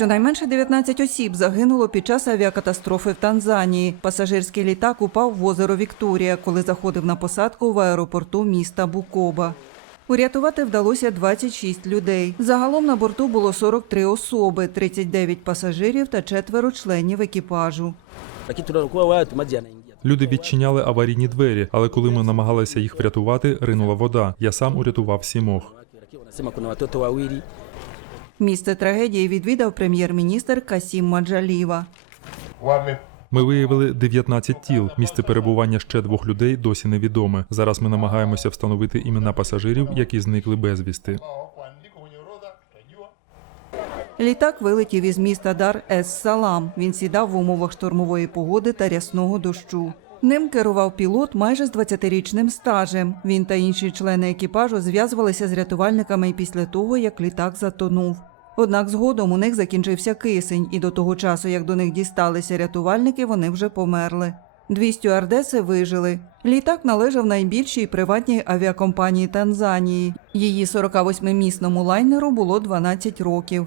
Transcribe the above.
Щонайменше 19 осіб загинуло під час авіакатастрофи в Танзанії. Пасажирський літак упав в озеро Вікторія, коли заходив на посадку в аеропорту міста Букоба. Урятувати вдалося 26 людей. Загалом на борту було 43 особи, 39 пасажирів та четверо членів екіпажу. Люди відчиняли аварійні двері, але коли ми намагалися їх врятувати, ринула вода. Я сам урятував сімох. Місце трагедії відвідав прем'єр-міністр Касім Маджаліва. Ми виявили 19 тіл. Місце перебування ще двох людей досі невідоме. Зараз ми намагаємося встановити імена пасажирів, які зникли безвісти. Літак вилетів із міста Дар ес Салам. Він сідав в умовах штормової погоди та рясного дощу. Ним керував пілот майже з 20-річним стажем. Він та інші члени екіпажу зв'язувалися з рятувальниками і після того, як літак затонув. Однак згодом у них закінчився кисень, і до того часу, як до них дісталися рятувальники, вони вже померли. Дві стюардеси вижили. Літак належав найбільшій приватній авіакомпанії Танзанії. Її 48-місному лайнеру було 12 років.